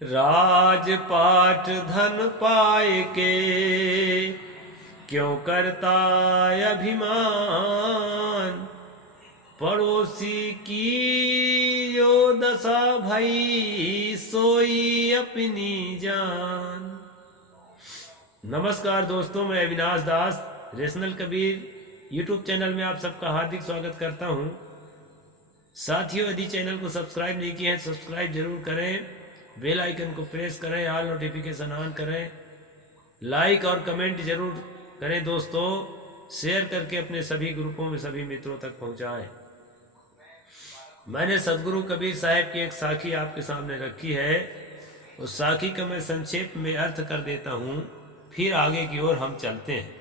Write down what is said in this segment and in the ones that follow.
राजपाट धन पाए के क्यों करता अभिमान। पड़ोसी की यो दशा भई सोई अपनी जान। नमस्कार दोस्तों, मैं अविनाश दास रेशनल कबीर यूट्यूब चैनल में आप सबका हार्दिक स्वागत करता हूं। साथियों, यदि चैनल को सब्सक्राइब नहीं किए हैं सब्सक्राइब जरूर करें, बेल आइकन को प्रेस करें, ऑल नोटिफिकेशन ऑन करें, लाइक और कमेंट जरूर करें दोस्तों, शेयर करके अपने सभी ग्रुपों में सभी मित्रों तक पहुंचाएं। मैंने सदगुरु कबीर साहब की एक साखी आपके सामने रखी है। उस साखी का मैं संक्षेप में अर्थ कर देता हूं, फिर आगे की ओर हम चलते हैं।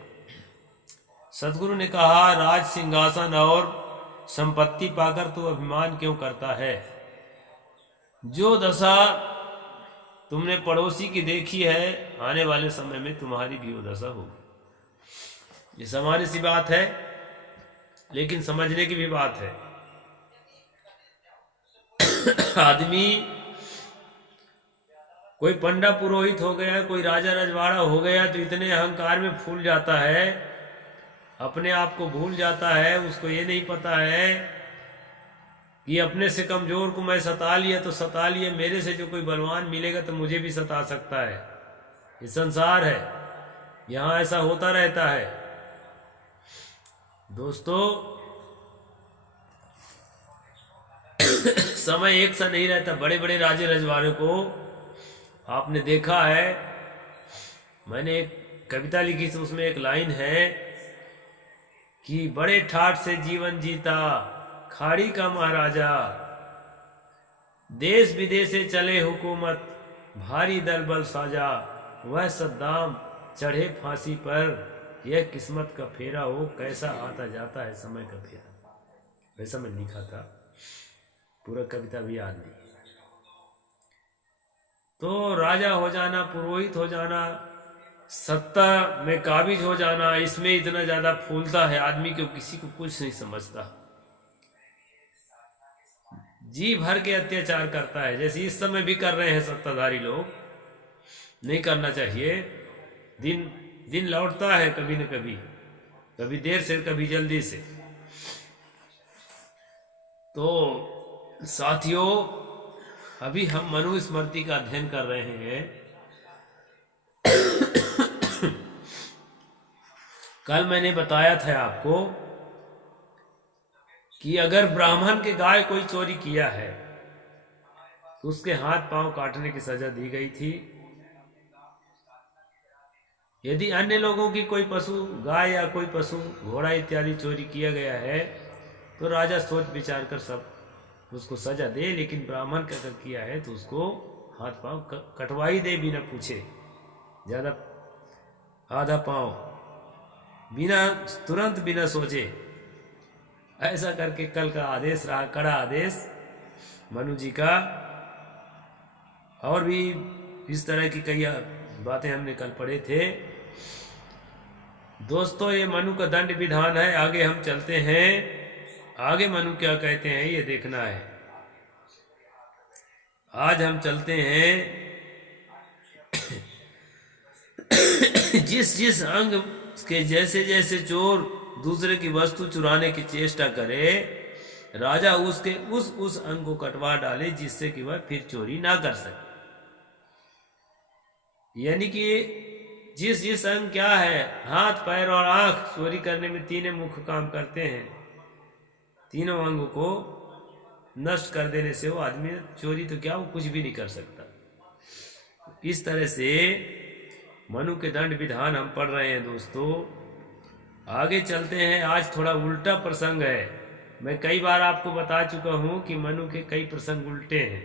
सदगुरु ने कहा, राज सिंहासन और संपत्ति पाकर तू अभिमान क्यों करता है। जो दशा तुमने पड़ोसी की देखी है, आने वाले समय में तुम्हारी भी वो दशा होगी। ये सामान्य सी बात है, लेकिन समझने की भी बात है। आदमी कोई पंडा पुरोहित हो गया, कोई राजा रजवाड़ा हो गया तो इतने अहंकार में फूल जाता है, अपने आप को भूल जाता है। उसको ये नहीं पता है कि अपने से कमजोर को मैं सता लिया तो सता लिया, मेरे से जो कोई बलवान मिलेगा तो मुझे भी सता सकता है। ये संसार है, यहां ऐसा होता रहता है। दोस्तों, समय एक सा नहीं रहता। बड़े बड़े राजे रजवाड़ों को आपने देखा है। मैंने एक कविता लिखी थी, उसमें एक लाइन है कि बड़े ठाठ से जीवन जीता खाड़ी का महाराजा, देश विदेश से चले हुकूमत, भारी दल बल साजा, वह सद्दाम चढ़े फांसी पर, यह किस्मत का फेरा हो, कैसा आता जाता है समय का फेरा। वैसा मैं लिखा था, पूरा कविता भी याद नहीं। तो राजा हो जाना, पुरोहित हो जाना, सत्ता में काबिज हो जाना, इसमें इतना ज्यादा फूलता है आदमी को, किसी को कुछ नहीं समझता, जी भर के अत्याचार करता है, जैसे इस समय भी कर रहे हैं सत्ताधारी लोग। नहीं करना चाहिए। दिन लौटता है कभी न कभी, कभी देर से कभी जल्दी से। तो साथियों, अभी हम मनुस्मृति का अध्ययन कर रहे हैं। कल मैंने बताया था आपको कि अगर ब्राह्मण के गाय कोई चोरी किया है तो उसके हाथ पांव काटने की सजा दी गई थी। यदि अन्य लोगों की कोई पशु, गाय या कोई पशु, घोड़ा इत्यादि चोरी किया गया है तो राजा सोच विचार कर सब उसको सजा दे, लेकिन ब्राह्मण का अगर किया है तो उसको हाथ पांव कटवाई दे, बिना पूछे, ज्यादा आधा पांव, बिना तुरंत, बिना सोचे। ऐसा करके कल का आदेश रहा, कड़ा आदेश मनु जी का। और भी इस तरह की कई बातें हमने कल पढ़े थे। दोस्तों, ये मनु का दंड विधान है। आगे हम चलते हैं, आगे मनु क्या कहते हैं ये देखना है। आज हम चलते हैं जिस जिस अंग के जैसे जैसे चोर दूसरे की वस्तु चुराने की चेष्टा करे, राजा उसके उस अंग को कटवा डाले, जिससे कि वह फिर चोरी ना कर सके। यानी कि जिस जिस अंग क्या है, हाथ, पैर और आंख, चोरी करने में तीनों मुख्य काम करते हैं। तीनों अंगों को नष्ट कर देने से वो आदमी चोरी तो क्या, वो कुछ भी नहीं कर सकता। इस तरह से मनु के दंड विधान हम पढ़ रहे हैं दोस्तों। आगे चलते हैं। आज थोड़ा उल्टा प्रसंग है। मैं कई बार आपको बता चुका हूं कि मनु के कई प्रसंग उल्टे हैं,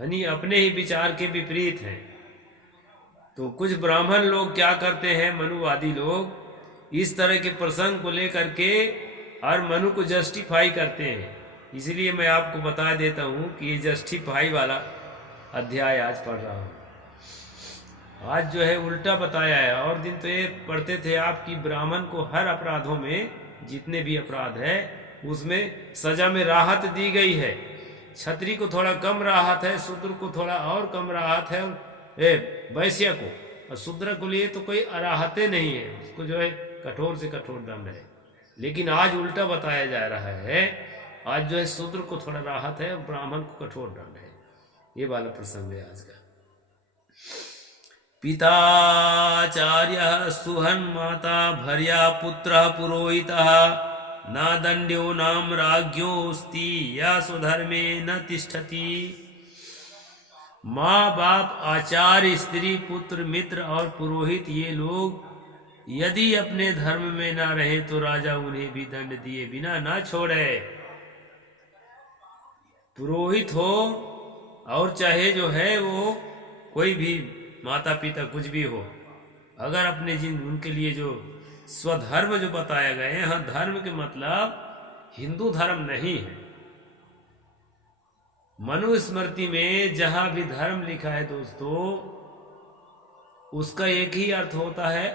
यानी अपने ही विचार के विपरीत हैं। तो कुछ ब्राह्मण लोग क्या करते हैं, मनुवादी लोग, इस तरह के प्रसंग को लेकर के और मनु को जस्टिफाई करते हैं। इसलिए मैं आपको बता देता हूं कि ये जस्टिफाई वाला अध्याय आज पढ़ रहा हूं। आज जो है उल्टा बताया है। और दिन तो ये पढ़ते थे आप कि ब्राह्मण को हर अपराधों में, जितने भी अपराध है उसमें सजा में राहत दी गई है। क्षत्रिय को थोड़ा कम राहत है, शूद्र को थोड़ा और कम राहत है, वैश्य को और शूद्र को लिए तो कोई अराहते नहीं है, उसको जो है कठोर से कठोर दंड है। लेकिन आज उल्टा बताया जा रहा है, आज जो है शूद्र को थोड़ा राहत है और ब्राह्मण को कठोर दंड है। ये वाला प्रसंग है आज का। पिताचार्य सुहन माता भर्या पुत्र पुरोहितः न दंड्यो नाम राज्ञोस्ति या स्वधर्मे न तिष्ठति। माँ बाप, आचार्य, स्त्री, पुत्र, मित्र और पुरोहित ये लोग यदि अपने धर्म में ना रहे तो राजा उन्हें भी दंड दिए बिना ना छोड़े। पुरोहित हो और चाहे जो है वो कोई भी माता पिता कुछ भी हो, अगर अपने उनके लिए जो स्वधर्म जो बताया गया है, यहाँ धर्म के मतलब हिंदू धर्म नहीं है। मनुस्मृति में जहां भी धर्म लिखा है दोस्तों, उसका एक ही अर्थ होता है,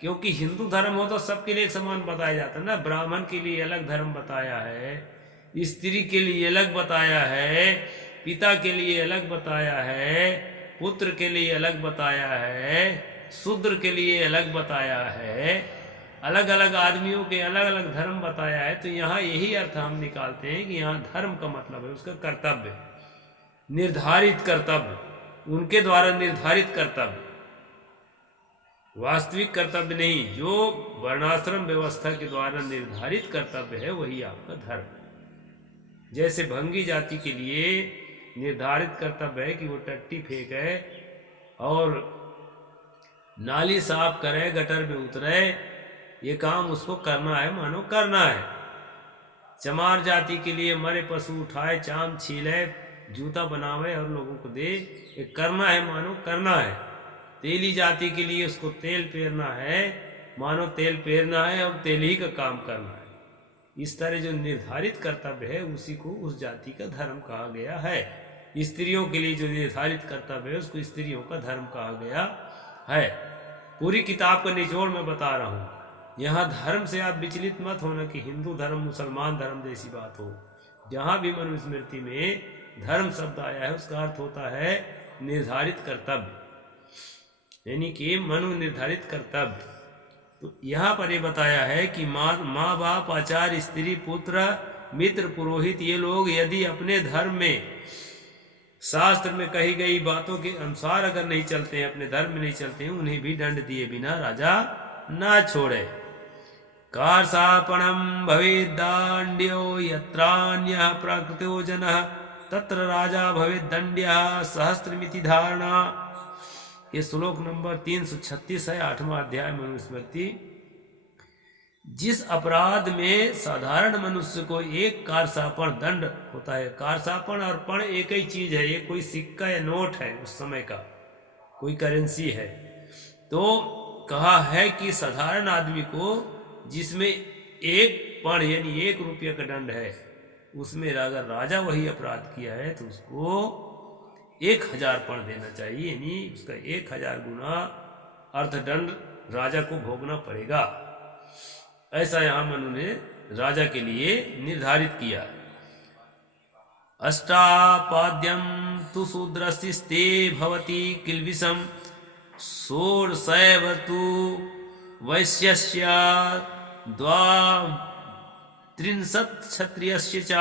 क्योंकि हिंदू धर्म हो तो सबके लिए एक समान बताया जाता है ना। ब्राह्मण के लिए अलग धर्म बताया है, स्त्री के लिए अलग बताया है, पिता के लिए अलग बताया है, पुत्र के लिए अलग बताया है, शूद्र के लिए अलग बताया है, अलग अलग आदमियों के अलग अलग धर्म बताया है। तो यहाँ यही अर्थ हम निकालते हैं कि यहाँ धर्म का मतलब है उसका कर्तव्य, निर्धारित कर्तव्य, उनके द्वारा निर्धारित कर्तव्य, वास्तविक कर्तव्य नहीं। जो वर्णाश्रम व्यवस्था के द्वारा निर्धारित कर्तव्य है वही आपका धर्म है। जैसे भंगी जाति के लिए निर्धारित कर्तव्य है कि वो टट्टी फेंके और नाली साफ करे, गटर में उतरे, ये काम उसको करना है, मानो करना है। चमार जाति के लिए मरे पशु उठाए, चाम छीले, जूता बनावे और लोगों को दे, ये करना है, मानो करना है। तेली जाति के लिए उसको तेल पेरना है, मानो तेल पेरना है और तेल ही का काम करना है। इस तरह जो निर्धारित कर्तव्य है उसी को उस जाति का धर्म कहा गया है। स्त्रियों के लिए जो निर्धारित कर्तव्य है उसको स्त्रियों का धर्म कहा गया है। पूरी किताब का निचोड़ मैं बता रहा हूँ। यहाँ धर्म से आप विचलित मत होना कि हिंदू धर्म मुसलमान धर्म जैसी बात हो। जहाँ भी मनुस्मृति में धर्म शब्द आया है उसका अर्थ होता है निर्धारित कर्तव्य, यानी कि मनु निर्धारित कर्तव्य। तो यहाँ पर ये बताया है कि माँ बाप, आचार्य, स्त्री, पुत्र, मित्र, पुरोहित ये लोग यदि अपने धर्म में शास्त्र में कही गई बातों के अनुसार अगर नहीं चलते हैं, अपने धर्म में नहीं चलते हैं, उन्हें भी दंड दिए बिना राजा ना छोड़े। कारसापणम भवेद्दांड्यो यत्रान्यः प्राकृतो जनः तत्र राजा भवेद्दंड्यः सहस्त्रमिति धारणा। ये श्लोक नंबर 336 है, 8वां अध्याय मनुस्मृति। जिस अपराध में साधारण मनुष्य को एक कारसापण दंड होता है, कारसापण और पण एक ही चीज है, ये कोई सिक्का या नोट है, उस समय का कोई करेंसी है। तो कहा है कि साधारण आदमी को जिसमें एक पण यानी 1 रुपये का दंड है, उसमें अगर राजा वही अपराध किया है तो उसको 1000 पण देना चाहिए, यानी उसका 1000 गुना अर्थदंड राजा को भोगना पड़ेगा। ऐसा यहाँ मनु ने राजा के लिए निर्धारित किया। अष्टापाद्यम तु शूद्रस्ते भवति किल्बिषम षोडशैव तु वैश्यस्य 32 क्षत्रियस्य च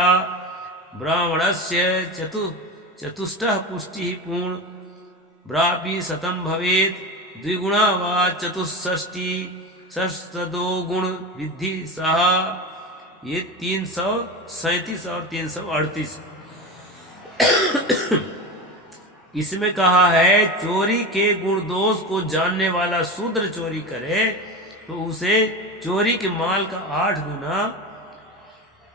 ब्राह्मणस्य चतुष्टः पुष्टिः पूर्ण ब्रापि शतं भवेत् द्विगुणा वा चतुष्षष्टि षष्ठदो गुण विधि सहा। ये 337 और 338 इसमें कहा है चोरी के गुण दोष को जानने वाला शूद्र चोरी करे तो उसे चोरी के माल का 8 गुना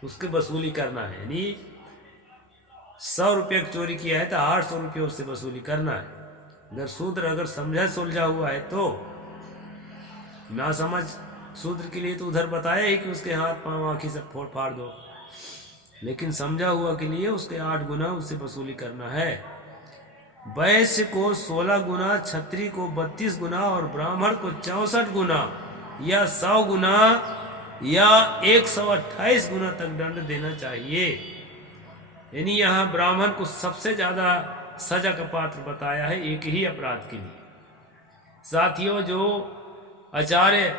उसके वसूली करना है, यानी 100 रुपये की चोरी किया है तो 800 रुपये उससे वसूली करना है। अगर शूद्र अगर समझा सुलझा हुआ है तो ना समझ शूद्र के लिए तो उधर बताया ही कि उसके हाथ पांव आंखें सब फोड़ फाड़ दो, लेकिन समझा हुआ के लिए उसके 8 गुना उससे वसूली करना है। वैश्य को 16 गुना, क्षत्रिय को 32 गुना और ब्राह्मण को 64 गुना या 100 गुना या 128 गुना तक दंड देना चाहिए। यानी यहाँ ब्राह्मण को सबसे ज्यादा सजा का पात्र बताया है एक ही अपराध के लिए। साथियों, जो आचार्य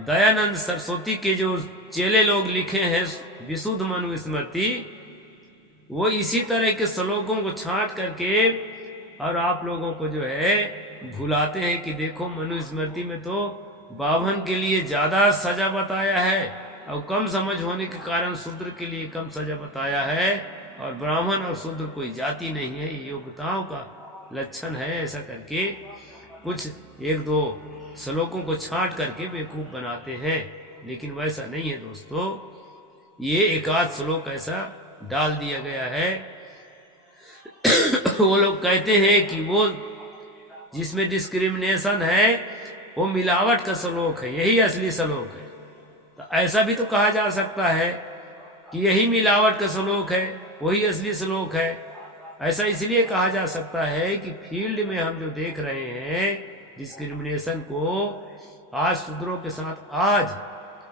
दयानंद सरस्वती के जो चेले लोग लिखे हैं विशुद्ध मनुस्मृति, वो इसी तरह के श्लोकों को छांट करके और आप लोगों को जो है भुलाते हैं कि देखो मनुस्मृति में तो ब्राह्मण के लिए ज्यादा सजा बताया है और कम समझ होने के कारण शूद्र के लिए कम सजा बताया है, और ब्राह्मण और शूद्र कोई जाति नहीं है, ये योग्यताओं का लक्षण है। ऐसा करके कुछ एक दो श्लोकों को छांट करके बेवकूफ बनाते हैं, लेकिन वैसा नहीं है दोस्तों। ये एकाध श्लोक ऐसा डाल दिया गया है। वो लोग कहते हैं कि वो जिसमें डिस्क्रिमिनेशन है वो मिलावट का श्लोक है, यही असली श्लोक है। तो ऐसा भी तो कहा जा सकता है कि यही मिलावट का श्लोक है, वही असली श्लोक है। ऐसा इसलिए कहा जा सकता है कि फील्ड में हम जो देख रहे हैं डिस्क्रिमिनेशन को, आज शूद्रों के साथ, आज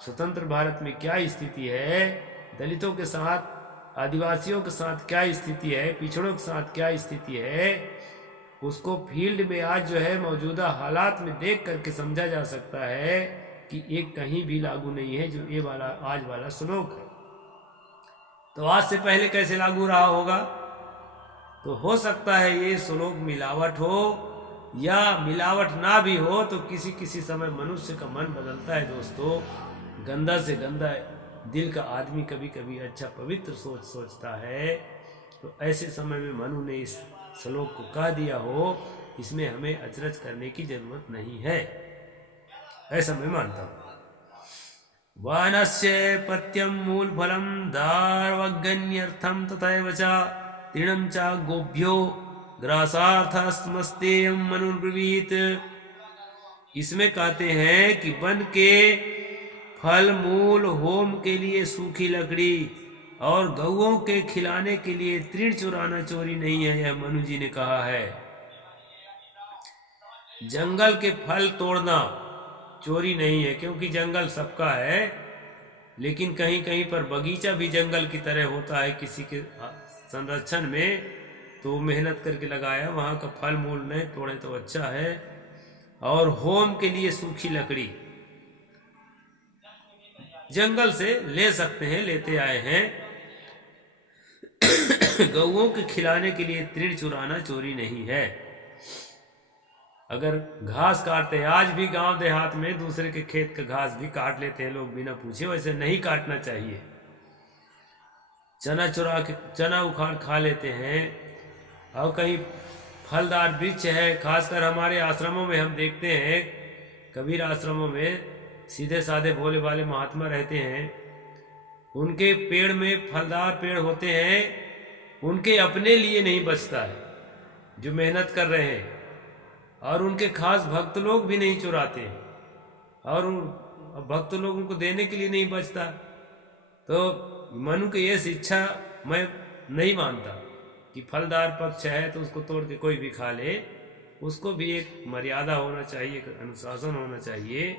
स्वतंत्र भारत में क्या स्थिति है, दलितों के साथ, आदिवासियों के साथ क्या स्थिति है, पिछड़ों के साथ क्या स्थिति है, उसको फील्ड में आज जो है मौजूदा हालात में देख करके समझा जा सकता है कि एक कहीं भी लागू नहीं है जो ये वाला आज वाला श्लोक है। तो आज से पहले कैसे लागू रहा होगा? तो हो सकता है ये श्लोक मिलावट हो, या मिलावट ना भी हो तो किसी किसी समय मनुष्य का मन बदलता है दोस्तों। गंदा से गंदा दिल का आदमी कभी कभी अच्छा पवित्र सोचता है। तो ऐसे समय में मनु ने इस श्लोक को कह दिया हो, इसमें हमें अचरज करने की जरूरत नहीं है, ऐसा मैं मानता हूं। वानस्य पत्यम मूल फलम दार्वगन्यर्थम तथैव च तृणं च गोभ्यो ग्रासार्थस्मस्तेयं मनुर्ब्रवीत। इसमें कहते हैं कि वन के फल मूल, होम के लिए सूखी लकड़ी और गौओं के खिलाने के लिए तृण चुराना चोरी नहीं है, यह मनु जी ने कहा है। जंगल के फल तोड़ना चोरी नहीं है, क्योंकि जंगल सबका है, लेकिन कहीं कहीं पर बगीचा भी जंगल की तरह होता है किसी के संरक्षण में, तो मेहनत करके लगाया, वहां का फल मूल नहीं तोड़े तो अच्छा है। और होम के लिए सूखी लकड़ी जंगल से ले सकते हैं, लेते आए हैं। गौओं के खिलाने के लिए तृण चुराना चोरी नहीं है। अगर घास काटते हैं, आज भी गांव देहात में दूसरे के खेत का घास भी काट लेते हैं लोग बिना पूछे, वैसे नहीं काटना चाहिए। चना चुरा के चना उखाड़ खा लेते हैं। और कहीं फलदार वृक्ष है, खासकर हमारे आश्रमों में हम देखते हैं, कबीर आश्रमों में सीधे साधे भोले वाले महात्मा रहते हैं, उनके पेड़ में फलदार पेड़ होते हैं, उनके अपने लिए नहीं बचता है जो मेहनत कर रहे हैं, और उनके खास भक्त लोग भी नहीं चुराते हैं, और भक्त लोगों को देने के लिए नहीं बचता। तो मनु की ये शिक्षा मैं नहीं मानता कि फलदार पक्ष है तो उसको तोड़ के कोई भी खा ले। उसको भी एक मर्यादा होना चाहिए, एक अनुशासन होना चाहिए।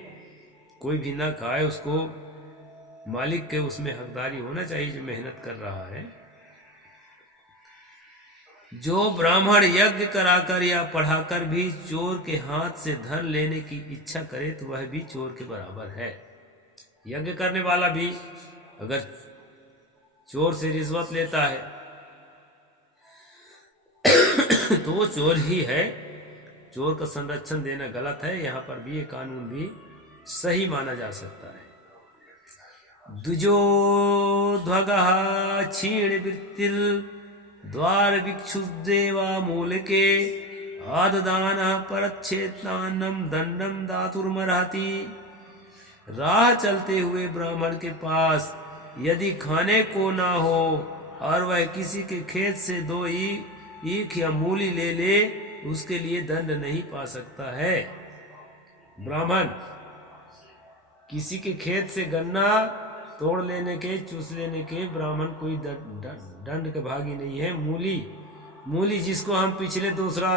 कोई भी ना खाए, उसको मालिक के उसमें हकदारी होना चाहिए जो मेहनत कर रहा है। जो ब्राह्मण यज्ञ कराकर या पढ़ाकर भी चोर के हाथ से धन लेने की इच्छा करे तो वह भी चोर के बराबर है। यज्ञ करने वाला भी अगर चोर से रिश्वत लेता है तो वो चोर ही है। चोर का संरक्षण देना गलत है। यहाँ पर भी ये कानून भी सही माना जा सकता है। दुजो ध्वगः क्षीण वृत्तिर द्वार भिक्षुदेवा मूलके आददान परच्छेदनान्नम दंडम दातुर्मर्हति। राह चलते हुए ब्राह्मण के पास यदि खाने को ना हो और वह किसी के खेत से 2 ईख या मूली ले ले, उसके लिए दंड नहीं पा सकता है। ब्राह्मण किसी के खेत से गन्ना तोड़ लेने के, चूस लेने के, ब्राह्मण कोई दंड के भागी नहीं है। मूली जिसको हम पिछले दूसरा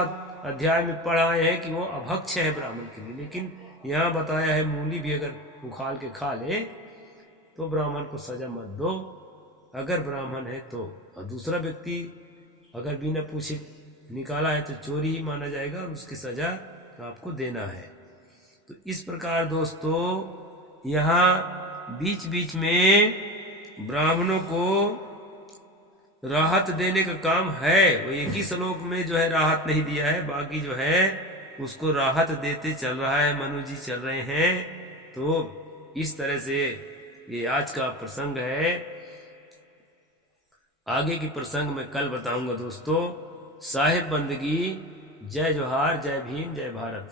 अध्याय में पढ़ाए हैं कि वो अभक्ष है ब्राह्मण के लिए, लेकिन यहाँ बताया है मूली भी अगर उखाड़ के खा ले तो ब्राह्मण को सजा मत दो। अगर ब्राह्मण है तो, और दूसरा व्यक्ति अगर बिना पूछे निकाला है तो चोरी ही माना जाएगा और उसकी सजा आपको देना है। तो इस प्रकार दोस्तों यहाँ बीच बीच में ब्राह्मणों को राहत देने का काम है। वो एक ही श्लोक में जो है राहत नहीं दिया है, बाकी जो है उसको राहत देते चल रहा है, मनु जी चल रहे हैं। तो इस तरह से ये आज का प्रसंग है। आगे की प्रसंग मैं कल बताऊंगा दोस्तों। साहिब बंदगी। जय जोहार, जय भीम, जय भारत।